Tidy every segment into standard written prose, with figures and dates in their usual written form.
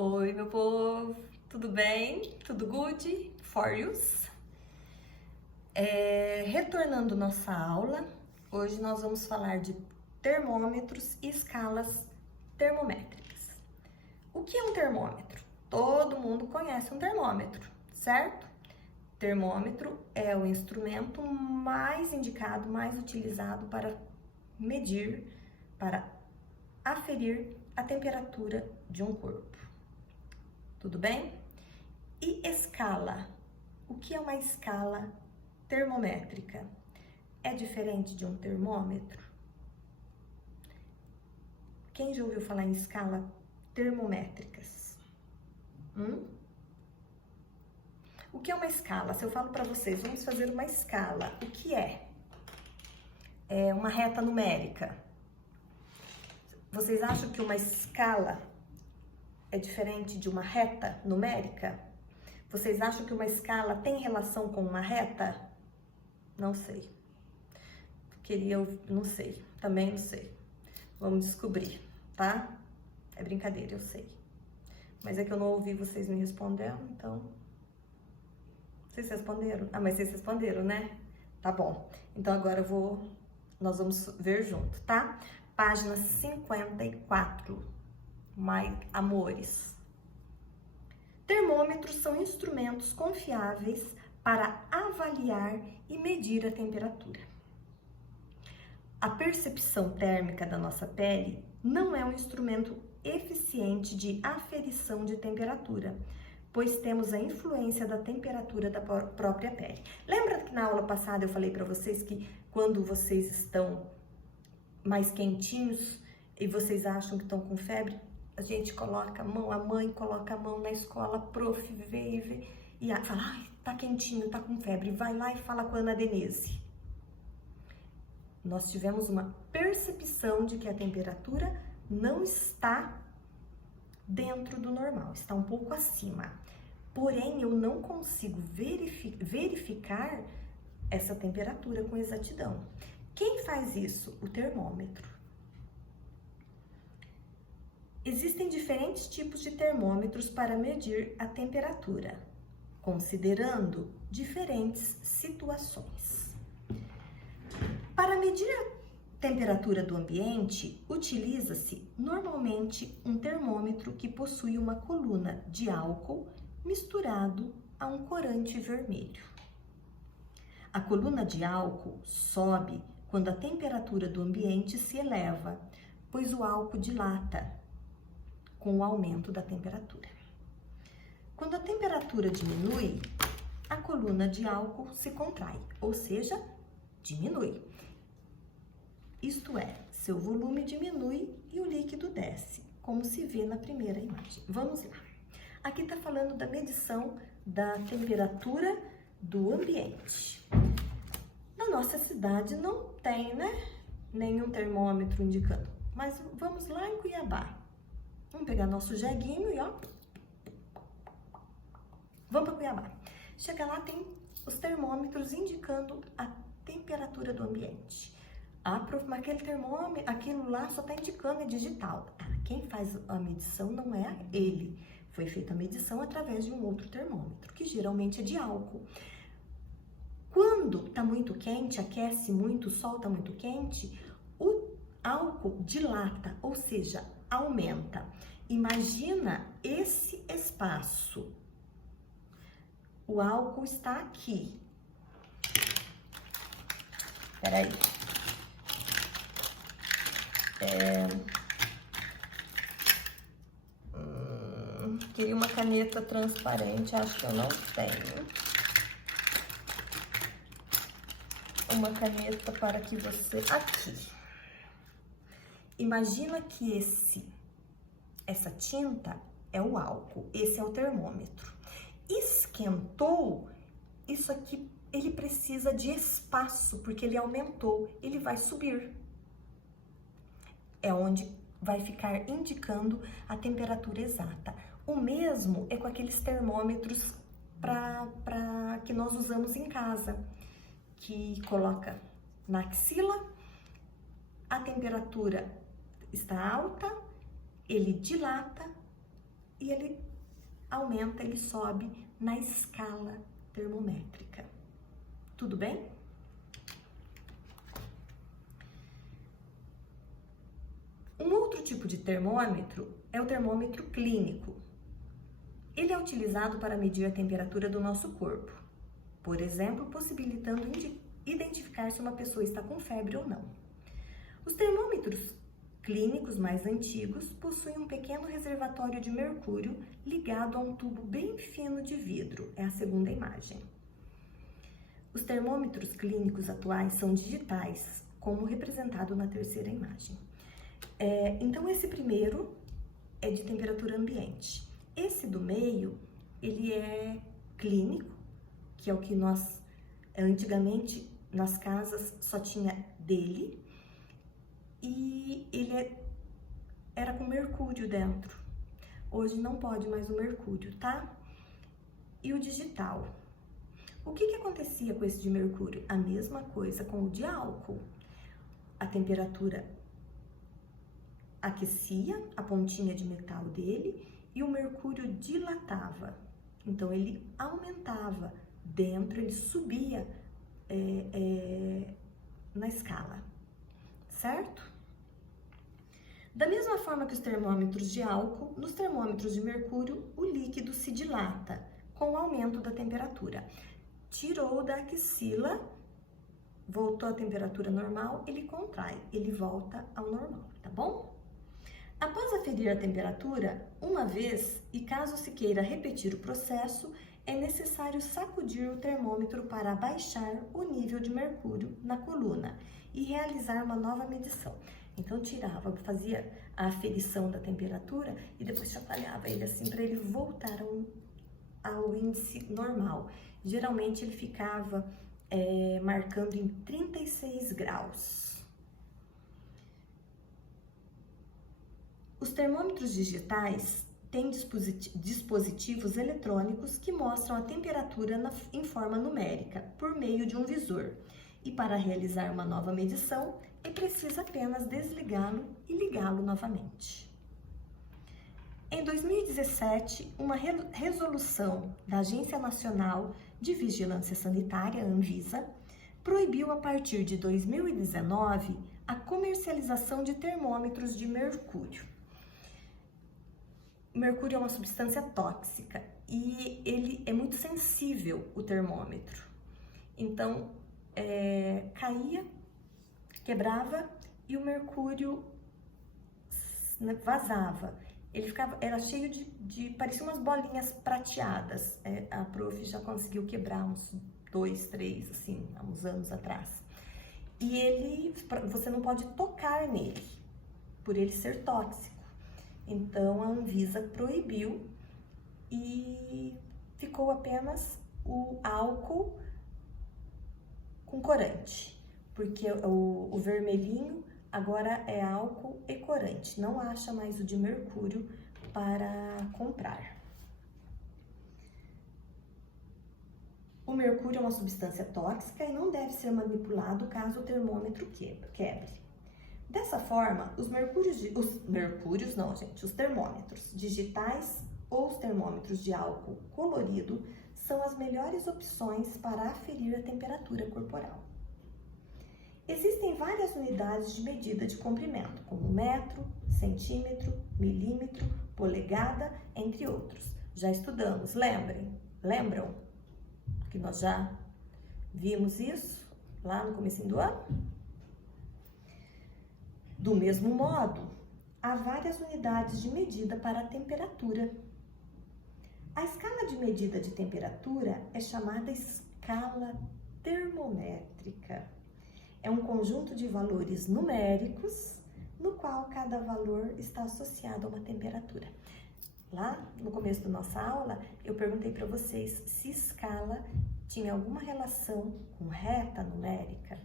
Oi, meu povo, tudo bem? Tudo good? For yous? Retornando nossa aula, hoje nós vamos falar de termômetros e escalas termométricas. O que é um termômetro? Todo mundo conhece um termômetro, certo? Termômetro é o instrumento mais indicado, mais utilizado para medir, para aferir a temperatura de um corpo. Tudo bem? E escala? O que é uma escala termométrica? É diferente de um termômetro? Quem já ouviu falar em escala termométricas? O que é uma escala? Se eu falo para vocês, vamos fazer uma escala. O que é? É uma reta numérica. Vocês acham que uma escala é diferente de uma reta numérica? Vocês acham que uma escala tem relação com uma reta? Não sei. Não sei. Também não sei. Vamos descobrir, tá? É brincadeira, eu sei. Mas é que eu não ouvi vocês me respondendo, então... Vocês responderam? Ah, mas vocês responderam, né? Tá bom. Então agora nós vamos ver junto, tá? Página 54. Amores. Termômetros são instrumentos confiáveis para avaliar e medir a temperatura. A percepção térmica da nossa pele não é um instrumento eficiente de aferição de temperatura, pois temos a influência da temperatura da própria pele. Lembra que na aula passada eu falei para vocês que quando vocês estão mais quentinhos e vocês acham que estão com febre, a gente coloca a mão, a mãe coloca a mão na escola, a prof vê e fala, ai, tá quentinho, tá com febre, vai lá e fala com a Ana Denise. Nós tivemos uma percepção de que a temperatura não está dentro do normal, está um pouco acima. Porém, eu não consigo verificar essa temperatura com exatidão. Quem faz isso? O termômetro. Existem diferentes tipos de termômetros para medir a temperatura, considerando diferentes situações. Para medir a temperatura do ambiente, utiliza-se normalmente um termômetro que possui uma coluna de álcool misturado a um corante vermelho. A coluna de álcool sobe quando a temperatura do ambiente se eleva, pois o álcool dilata com o aumento da temperatura. Quando a temperatura diminui, a coluna de álcool se contrai, ou seja, diminui. Isto é, seu volume diminui e o líquido desce, como se vê na primeira imagem. Vamos lá. Aqui está falando da medição da temperatura do ambiente. Na nossa cidade não tem, né, nenhum termômetro indicando, mas vamos lá em Cuiabá. Vamos pegar nosso jeguinho e ó, vamos para Cuiabá. Chega lá, tem os termômetros indicando a temperatura do ambiente. Ah, prof, mas aquele termômetro, aquilo lá só está indicando, é digital. Quem faz a medição não é ele. Foi feita a medição através de um outro termômetro, que geralmente é de álcool. Quando está muito quente, aquece muito, o sol está muito quente, o álcool dilata, ou seja, aumenta. Imagina esse espaço. O álcool está aqui. Peraí. Queria uma caneta transparente, acho que eu não tenho. Uma caneta para que você... Aqui. Imagina que essa tinta é o álcool, esse é o termômetro. Esquentou, isso aqui, ele precisa de espaço, porque ele aumentou, ele vai subir. É onde vai ficar indicando a temperatura exata. O mesmo é com aqueles termômetros que nós usamos em casa, que coloca na axila, a temperatura está alta, ele dilata e ele aumenta, ele sobe na escala termométrica. Tudo bem? Um outro tipo de termômetro é o termômetro clínico. Ele é utilizado para medir a temperatura do nosso corpo, por exemplo, possibilitando identificar se uma pessoa está com febre ou não. Os termômetros clínicos mais antigos possuem um pequeno reservatório de mercúrio ligado a um tubo bem fino de vidro. É a segunda imagem. Os termômetros clínicos atuais são digitais, como representado na terceira imagem. Então, esse primeiro é de temperatura ambiente. Esse do meio, ele é clínico, que é o que nós, antigamente, nas casas só tinha dele, e ele era com mercúrio dentro. Hoje não pode mais o mercúrio, tá? E o digital. O que acontecia com esse de mercúrio? A mesma coisa com o de álcool. A temperatura aquecia a pontinha de metal dele e o mercúrio dilatava. Então, ele aumentava dentro, ele subia na escala, certo? Da mesma forma que os termômetros de álcool, nos termômetros de mercúrio, o líquido se dilata com o aumento da temperatura. Tirou da axila, voltou à temperatura normal, ele contrai, ele volta ao normal, tá bom? Após aferir a temperatura, uma vez, e caso se queira repetir o processo, é necessário sacudir o termômetro para abaixar o nível de mercúrio na coluna e realizar uma nova medição. Então, tirava, fazia a aferição da temperatura e depois chacoalhava ele assim para ele voltar ao índice normal. Geralmente, ele ficava marcando em 36 graus. Os termômetros digitais têm dispositivos eletrônicos que mostram a temperatura em forma numérica por meio de um visor. E para realizar uma nova medição, é preciso apenas desligá-lo e ligá-lo novamente. Em 2017, uma resolução da Agência Nacional de Vigilância Sanitária, Anvisa, proibiu a partir de 2019 a comercialização de termômetros de mercúrio. O mercúrio é uma substância tóxica e ele é muito sensível, o termômetro. Então, caía, quebrava e o mercúrio vazava. Ele era cheio parecia umas bolinhas prateadas. A prof já conseguiu quebrar uns 2, 3, assim, há uns anos atrás. E você não pode tocar nele, por ele ser tóxico. Então, a Anvisa proibiu e ficou apenas o álcool com corante, porque o vermelhinho agora é álcool e corante, não acha mais o de mercúrio para comprar. O mercúrio é uma substância tóxica e não deve ser manipulado caso o termômetro quebre. Dessa forma, os termômetros digitais ou os termômetros de álcool colorido são as melhores opções para aferir a temperatura corporal. Existem várias unidades de medida de comprimento, como metro, centímetro, milímetro, polegada, entre outros. Já estudamos, lembram que nós já vimos isso lá no comecinho do ano? Do mesmo modo, há várias unidades de medida para a temperatura. A escala de medida de temperatura é chamada escala termométrica. É um conjunto de valores numéricos no qual cada valor está associado a uma temperatura. Lá no começo da nossa aula, eu perguntei para vocês se escala tinha alguma relação com reta numérica.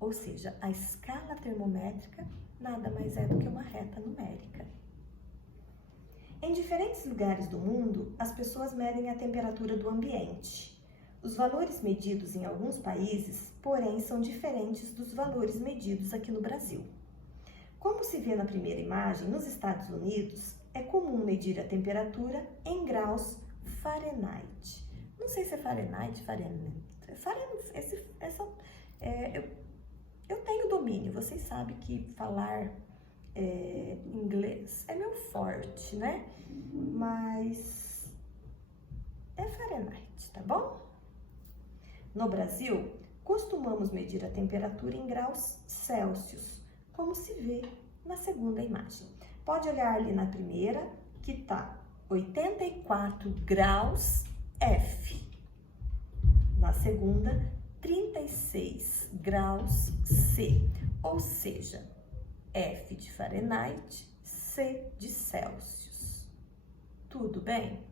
Ou seja, a escala termométrica nada mais é do que uma reta numérica. Em diferentes lugares do mundo, as pessoas medem a temperatura do ambiente. Os valores medidos em alguns países, porém, são diferentes dos valores medidos aqui no Brasil. Como se vê na primeira imagem, nos Estados Unidos, é comum medir a temperatura em graus Fahrenheit. Não sei se é Fahrenheit, eu tenho domínio. Vocês sabem que falar inglês é meu forte, né? Mas é Fahrenheit, tá bom? No Brasil, costumamos medir a temperatura em graus Celsius, como se vê na segunda imagem. Pode olhar ali na primeira, que tá 84 graus F. Na segunda, 36 graus C, ou seja, F de Fahrenheit, C de Celsius. Tudo bem?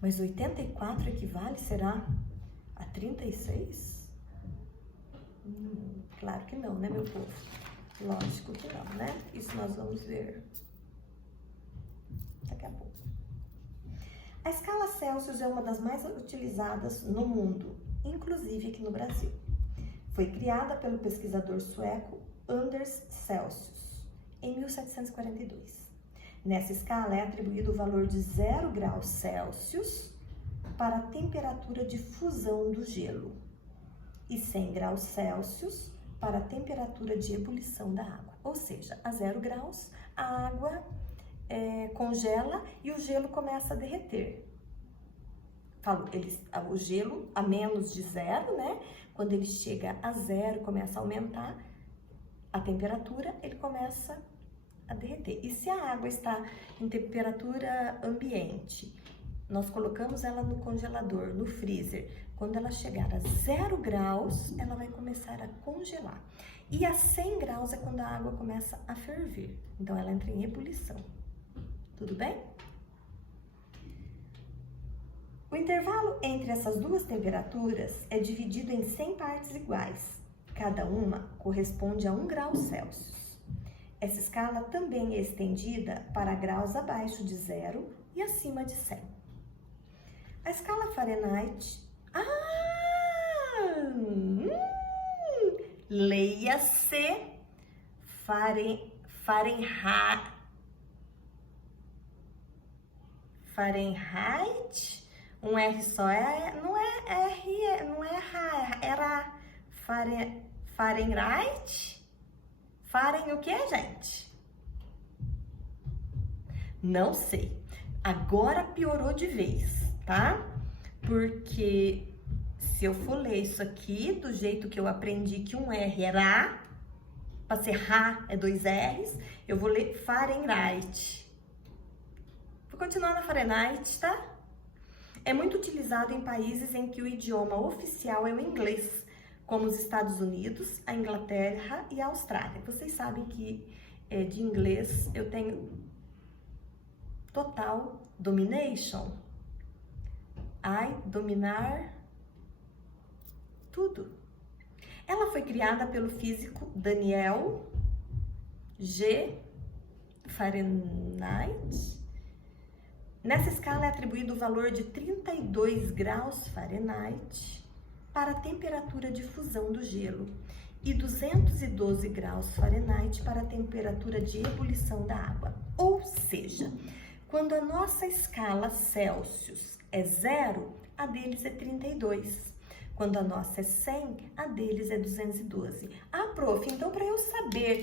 Mas 84 equivale, será, a 36? Claro que não, né, meu povo? Lógico que não, né? Isso nós vamos ver daqui a pouco. A escala Celsius é uma das mais utilizadas no mundo, inclusive aqui no Brasil. Foi criada pelo pesquisador sueco Anders Celsius, em 1742. Nessa escala é atribuído o valor de 0 graus Celsius para a temperatura de fusão do gelo e 100 graus Celsius para a temperatura de ebulição da água. Ou seja, a 0 graus, a água congela e o gelo começa a derreter. O gelo a menos de 0, né? Quando ele chega a 0, começa a aumentar a temperatura, ele começa a derreter. E se a água está em temperatura ambiente, nós colocamos ela no congelador, no freezer, quando ela chegar a 0 graus, ela vai começar a congelar. E a 100 graus é quando a água começa a ferver. Então, ela entra em ebulição. Tudo bem? O intervalo entre essas duas temperaturas é dividido em 100 partes iguais. Cada uma corresponde a 1 grau Celsius. Essa escala também é estendida para graus abaixo de 0 e acima de 100. A escala Fahrenheit... leia-se Fahrenheit, um R só, não é R, não é H, era Fahrenheit? Faren o que, gente? Não sei. Agora piorou de vez, tá? Porque se eu for ler isso aqui do jeito que eu aprendi que um R era A, para ser Ra é 2 R's, eu vou ler Fahrenheit. Vou continuar na Fahrenheit, tá? É muito utilizado em países em que o idioma oficial é o inglês, como os Estados Unidos, a Inglaterra e a Austrália. Vocês sabem que de inglês eu tenho total domination. Dominar tudo. Ela foi criada pelo físico Daniel G. Fahrenheit. Nessa escala é atribuído o valor de 32 graus Fahrenheit para a temperatura de fusão do gelo e 212 graus Fahrenheit para a temperatura de ebulição da água. Ou seja, quando a nossa escala Celsius é 0, a deles é 32. Quando a nossa é 100, a deles é 212. Ah, prof, então para eu saber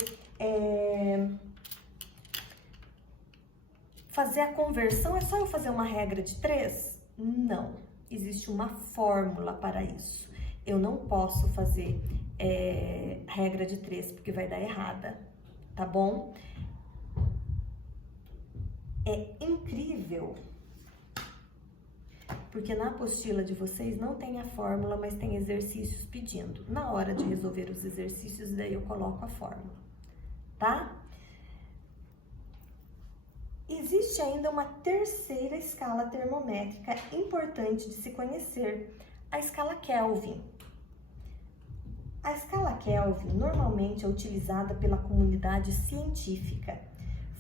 fazer a conversão, é só eu fazer uma regra de 3? Não, existe uma fórmula para isso. Eu não posso fazer regra de 3 porque vai dar errada, tá bom? É incrível, porque na apostila de vocês não tem a fórmula, mas tem exercícios pedindo. Na hora de resolver os exercícios, daí eu coloco a fórmula, tá? Existe ainda uma terceira escala termométrica importante de se conhecer, a escala Kelvin. A escala Kelvin normalmente é utilizada pela comunidade científica.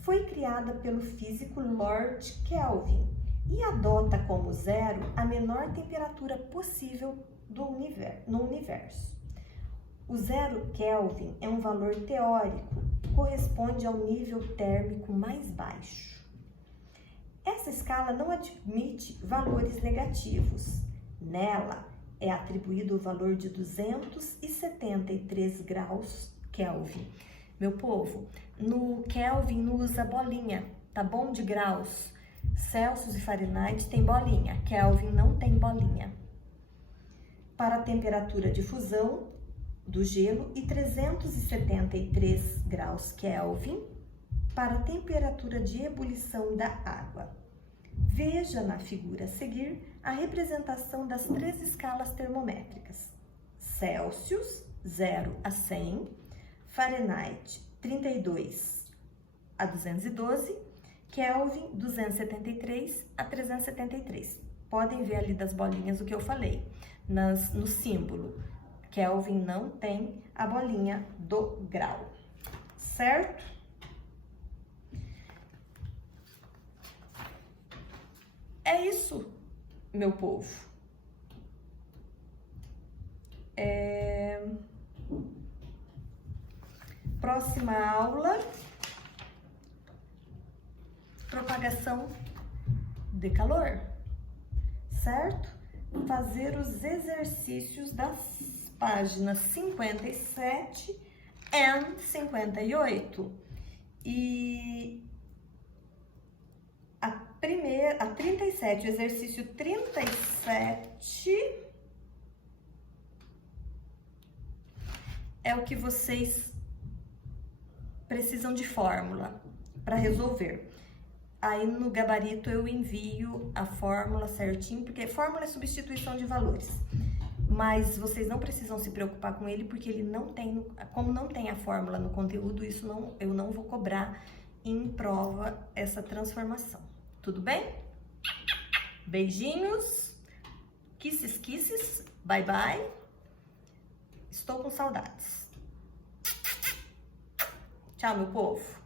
Foi criada pelo físico Lord Kelvin e adota como 0 a menor temperatura possível no universo. O 0 Kelvin é um valor teórico, corresponde ao nível térmico mais baixo. Essa escala não admite valores negativos. Nela é atribuído o valor de 273 graus Kelvin. Meu povo, no Kelvin não usa bolinha, tá bom? De graus. Celsius e Fahrenheit tem bolinha, Kelvin não tem bolinha. Para a temperatura de fusão do gelo e 373 graus Kelvin para a temperatura de ebulição da água. Veja na figura a seguir a representação das 3 escalas termométricas. Celsius, 0 a 100, Fahrenheit, 32 a 212, Kelvin, 273 a 373. Podem ver ali das bolinhas o que eu falei. No símbolo, Kelvin não tem a bolinha do grau, certo? É isso, meu povo. Próxima aula, propagação de calor, certo? Fazer os exercícios das páginas 57 e 58. E a 37, o exercício 37 é o que vocês precisam de fórmula para resolver. Aí no gabarito eu envio a fórmula certinho, porque fórmula é substituição de valores. Mas vocês não precisam se preocupar com ele, porque ele não tem, como não tem a fórmula no conteúdo, eu não vou cobrar em prova essa transformação. Tudo bem? Beijinhos, kisses, kisses, bye bye. Estou com saudades. Tchau, meu povo.